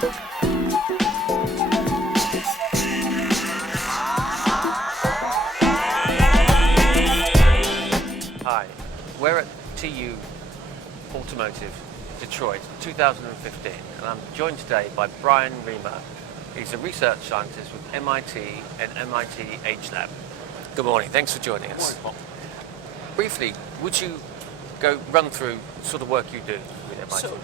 Hi, we're at TU-Automotive, Detroit, 2015, and I'm joined today by Bryan Reimer. He's a research scientist with MIT and MIT H-Lab. Good morning, thanks for joining us. Good morning, Briefly, would you run through sort of work you do with MIT? So,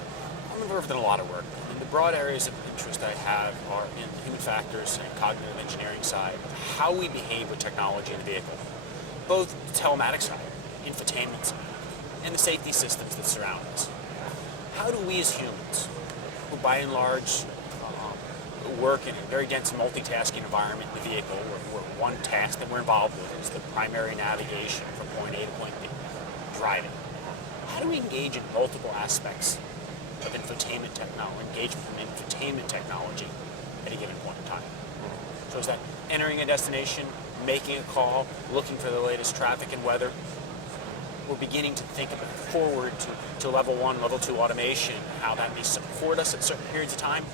I'm involved in a lot of work. And the broad areas of interest I have are in human factors and cognitive engineering side, how we behave with technology in the vehicle, both the telematics side, infotainment side, and the safety systems that surround us. How do we as humans, who by and large work in a very dense multitasking environment in the vehicle, where one task that we're involved with is the primary navigation from point A to point B, driving. How do we engage in multiple aspects of infotainment technology at a given point in time? So is that entering a destination, making a call, looking for the latest traffic and weather? We're beginning to think about forward to level 1, level 2 automation, how that may support us at certain periods of time,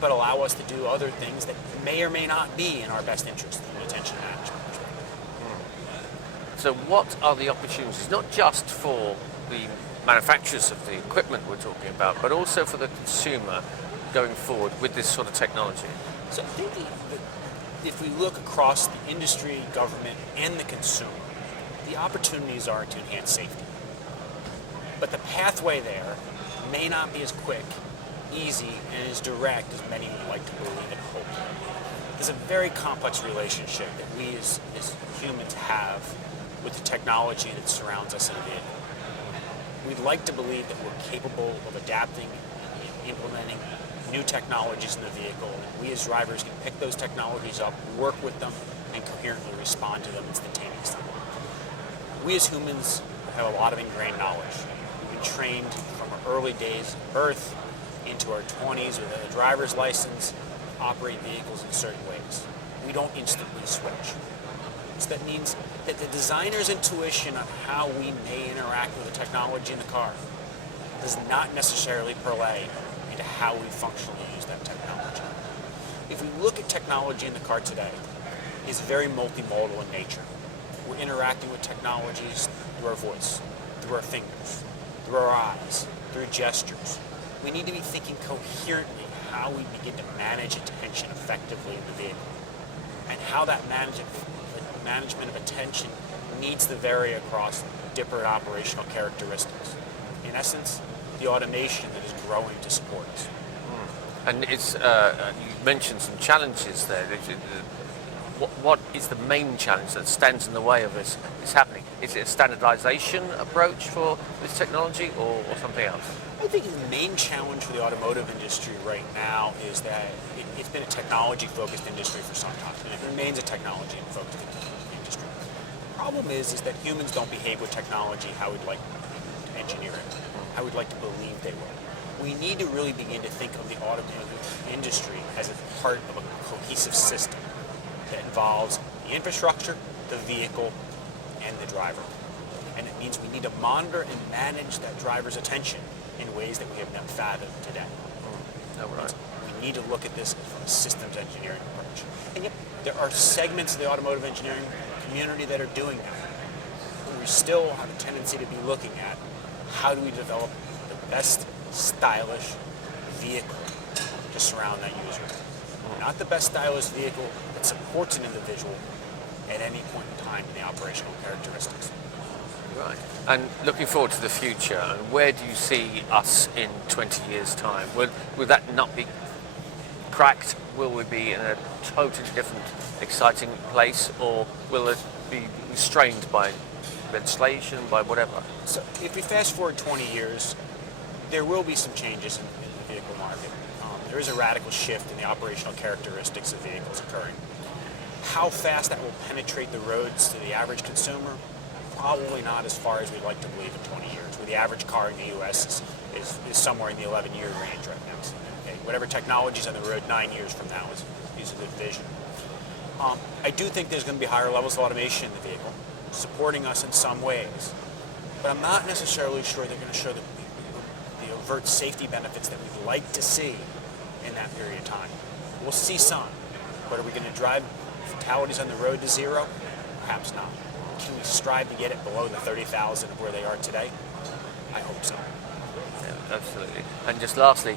but allow us to do other things that may or may not be in our best interest in attention management. So what are the opportunities, not just for the manufacturers of the equipment we're talking about, but also for the consumer going forward with this sort of technology? So I think if we look across the industry, government, and the consumer, the opportunities are to enhance safety. But the pathway there may not be as quick, easy, and as direct as many would like to believe and hope. There's a very complex relationship that we as humans have with the technology that surrounds us in a vehicle. We'd like to believe that we're capable of adapting and implementing new technologies in the vehicle, and we as drivers can pick those technologies up, work with them, and coherently respond to them instantaneously. We as humans have a lot of ingrained knowledge. We've been trained from our early days of birth into our 20s with a driver's license, operate vehicles in certain ways. We don't instantly switch. So that means that the designer's intuition on how we may interact with the technology in the car does not necessarily parlay into how we functionally use that technology. If we look at technology in the car today, it's very multimodal in nature. We're interacting with technologies through our voice, through our fingers, through our eyes, through gestures. We need to be thinking coherently how we begin to manage attention effectively in the vehicle, and how that management of attention needs to vary across different operational characteristics. In essence, the automation that is growing to support us. And it's you mentioned some challenges there. What is the main challenge that stands in the way of this happening? Is it a standardization approach for this technology or something else? I think the main challenge for the automotive industry right now is that it's been a technology-focused industry for some time, and it remains a technology-focused industry. The problem is that humans don't behave with technology how we'd like to engineer it, how we'd like to believe they will. We need to really begin to think of the automotive industry as a part of a cohesive system that involves the infrastructure, the vehicle, and the driver. And it means we need to monitor and manage that driver's attention in ways that we have not fathomed today. Right. We need to look at this from a systems engineering approach. And yet, there are segments of the automotive engineering community that are doing that. But we still have a tendency to be looking at how do we develop the best stylish vehicle to surround that user. Not the best stylish vehicle that supports an individual at any point in time in the operational characteristics. Right. And looking forward to the future, and where do you see us in 20 years' time? Will that not be cracked? Will we be in a totally different, exciting place, or will it be restrained by legislation, by whatever? So if we fast forward 20 years, there will be some changes in the vehicle market. There is a radical shift in the operational characteristics of vehicles occurring. How fast that will penetrate the roads to the average consumer, probably not as far as we'd like to believe in 20 years, where the average car in the U.S. is somewhere in the 11-year range right now. So, okay, whatever technology's on the road 9 years from now is a good vision. I do think there's going to be higher levels of automation in the vehicle, supporting us in some ways, but I'm not necessarily sure they're going to show the overt safety benefits that we'd like to see in that period of time. We'll see some, but are we going to drive fatalities on the road to zero? Perhaps not. Can we strive to get it below the 30,000 of where they are today? I hope so. Yeah, absolutely. And just lastly,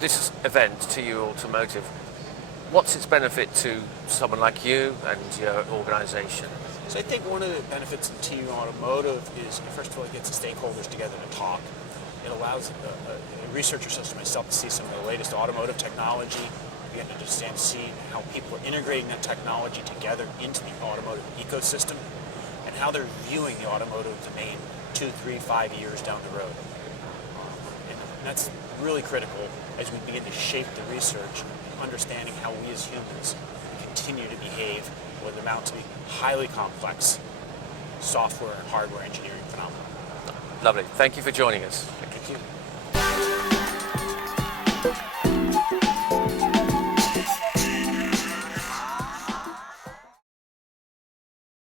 this event, TU-Automotive, what's its benefit to someone like you and your organisation? So I think one of the benefits of TU-Automotive is, first of all, it gets the stakeholders together to talk. It allows a researcher such as myself to see some of the latest automotive technology. We get to understand, see how people are integrating that technology together into the automotive ecosystem and how they're viewing the automotive domain 2, 3, 5 years down the road. And that's really critical as we begin to shape the research, understanding how we as humans continue to behave what amount to be highly complex software and hardware engineering phenomena. Lovely. Thank you for joining us. Thank you.